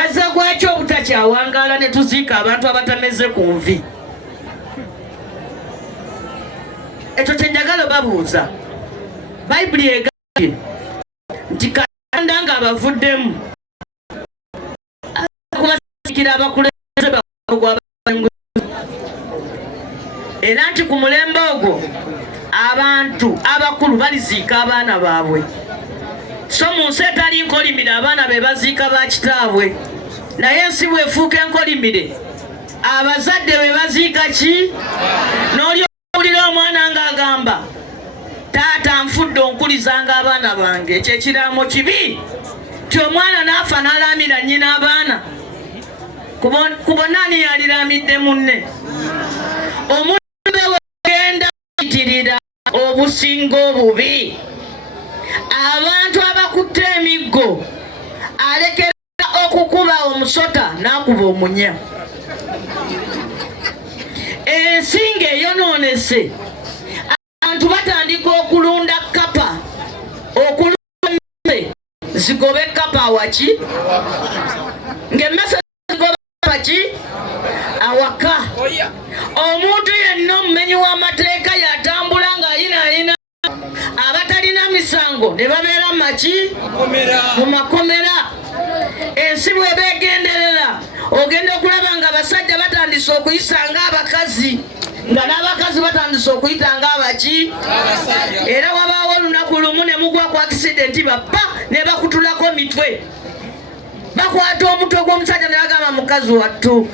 Mukwaza gwakyo obutakyawangala ne tuziika abantu abatameze ku nvi. Ekyo kye njagala babuuza. Bayibuli egambye nti Katonda ng'abavuddemu kubasiikira abakulembeze era nti ku mulembe ogwo abantu abakulu baliziika abaana baabwe. So mu nsi etali nkolimire abaana be baziika bakitaabwe, naye ensi bwefuuka enkolimire abazadde be baziika ki? N'olyowulira omwana ng'agamba taata nfudde onkulizanga abaana bange. Ekyo ekiraamo kibi ti omwana n'afa n'alaamira nnyina abaana. Ku bonna ani yaliramidde munne? Omulembe wegenda yitirira obusinga obubi. Abantu abakutte emiggo alekera okukuba omusota n'akuba omunya. Ensi ng'eyonoonese abantu batandika okulunda kapa, okulunda emmese zigobe kapa awaki? Ng'emmese zigobe awaki? Awaka. Omuntu yenna omumenyi w'amateeka yatambula ng'ayinaayina abatalina misango ne babeera maki? Mu makomera. Ensi bw'eba egenderera ogenda okulaba nga abasajja batandise okuyisa ng'abakazi, nga n'abakazi batandise okuyita ng'abaki? Era wabaawo olunaku lumu ne mugwa ku akisidenti bappa ne bakutulako mitwe. Bakwata omutwe gw'omusajja ne bagamba mukazi wattu.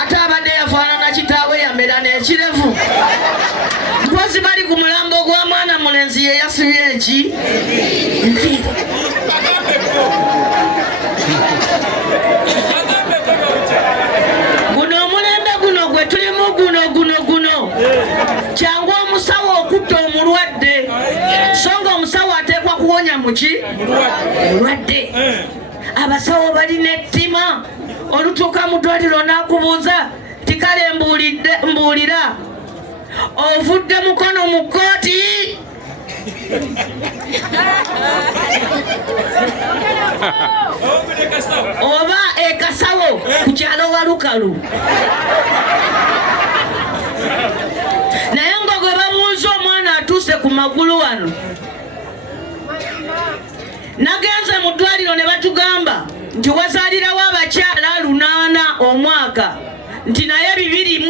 Ate abadde yafaanana kitaawe yamera n'ekirevu. Mpozi bali ku mulambo gwa mwana mulenzi ye yasibye eki? Guno omulembe guno gwe tulimu guno kyangu omusawo okutta omulwadde, so nga omusawo ateekwa kuwonya muki? Mulwadde. Abasawo balina ettima. Olutuuka mu ddwaliro n'akubuuza ti kale mbuulira ovudde mukono mu kkooti? Oba ekasawo ku kyalo Walukalu. Naye nga gwe bamuuza omwana atuuse ku magulu wano. Nagenze mu ddwaliro ne batugamba nti wazaalirawo abakyala 800 omwaka, nti naye 2